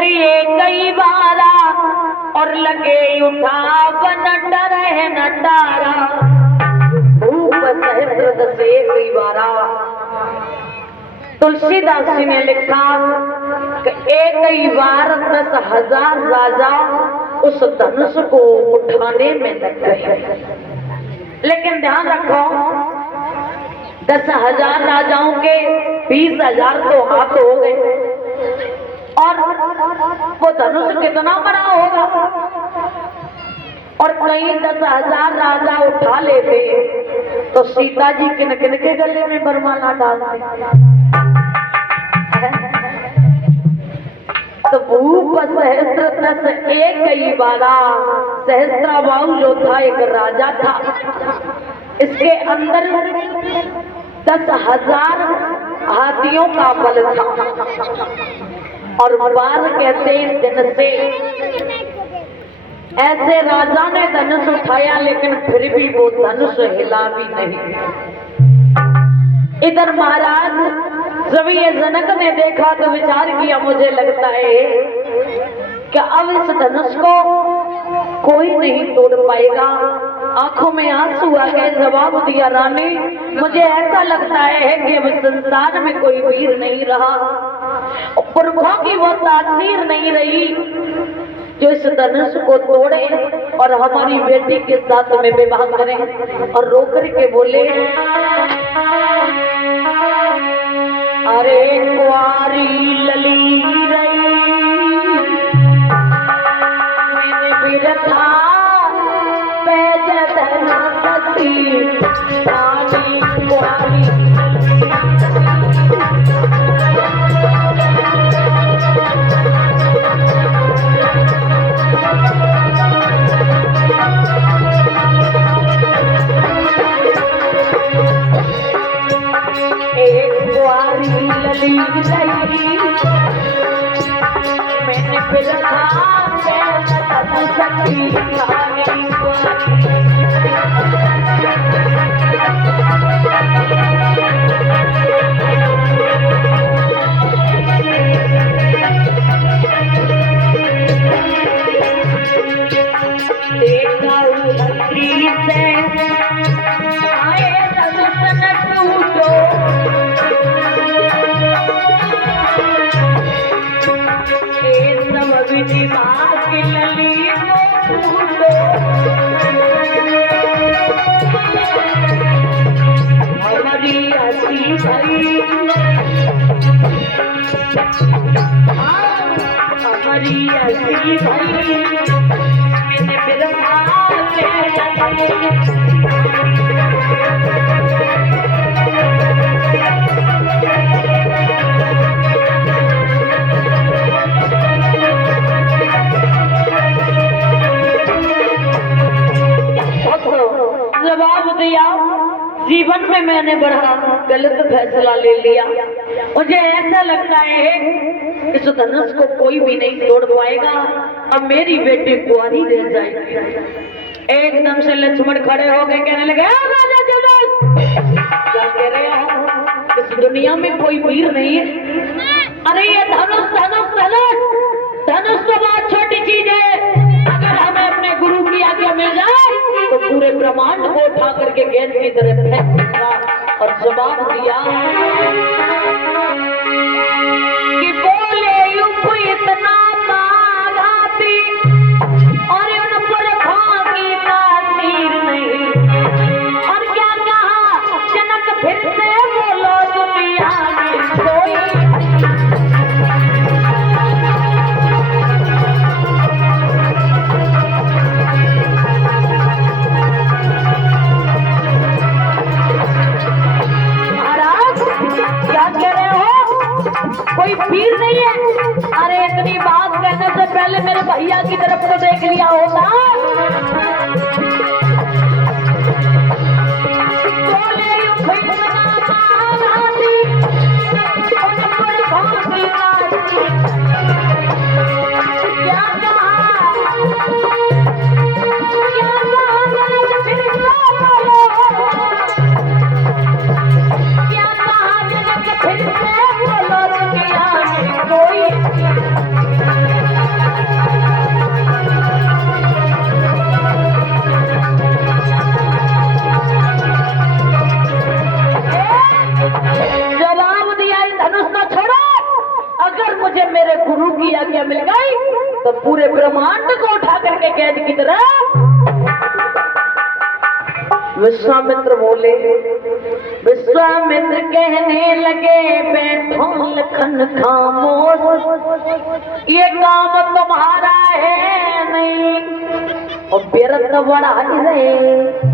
दिए कई बारा और लगे उठा न डरे न डारा। भूप सहस्त्र दसे कई बारा। तुलसीदास जी ने लिखा कि एक ही बार 10,000 राजा उस धनुष को उठाने में लग गए। लेकिन ध्यान रखो 10,000 राजाओं के 20,000 तो हाथ हो गए और वो धनुष कितना बड़ा होगा। और कई 10,000 राजा उठा लेते तो सीता जी किन किन के गले में बरमाला डालते। तो भूप सहस्त्र दस एक कई बारा। सहस्त्राबाहु जो था एक राजा था, इसके अंदर 10,000 हाथियों का बल था। और बार कहते दिन से ऐसे राजा ने धनुष उठाया लेकिन फिर भी वो धनुष हिला भी नहीं। इधर महाराज जब ये जनक ने देखा तो विचार किया, मुझे लगता है कि अब इस धनुष को कोई नहीं तोड़ पाएगा। आंखों में आंसू आ गए, जवाब दिया रानी मुझे ऐसा लगता है कि अब संसार में कोई वीर नहीं रहा, पुरखों की वो तासीर नहीं रही जो इस धनुष को तोड़े और हमारी बेटी के साथ में विवाह करें। और रोकर के बोले अरे कुआरी लली रही मैंने बिरथा पैज धनसती रानी कुआरी। मैंने बिरथा पैज धनसती रानी कुआरी। जवाब दिया जीवन में मैंने बड़ा गलत फैसला ले लिया। मुझे ऐसा लगता है इस धनुष को कोई भी नहीं तोड़ पाएगा, अब मेरी बेटी कुंवारी रह जाएगी। एकदम से लक्ष्मण खड़े हो गए, कहने लगे राजा जनक क्या कह रहे हो, इस दुनिया में कोई वीर नहीं है। अरे ये धनुष धनुष धनुष धनुष तो बहुत छोटी चीज है, अगर हमें अपने गुरु की आज्ञा मिल जाए तो पूरे ब्रह्मांड को उठा करके गेंद की तरफ फेंक देगा। और जवाब दिया कि बोले युग इतना माघाती और उन पर की तासीर नहीं। और क्या कहा जनक फिर से बोलो दुनिया में कोई वीर नहीं है। अरे इतनी बात कहने से पहले मेरे भैया की तरफ तो देख लिया होता। कोई मुझे मेरे गुरु की आज्ञा मिल गई तो पूरे ब्रह्मांड को उठा करके कैद की तरह विश्वामित्र बोले। विश्वामित्र कहने लगे बैठो लखन खामोश, ये काम तुम्हारा है नहीं और व्यर्थ बढ़ा ही रहे।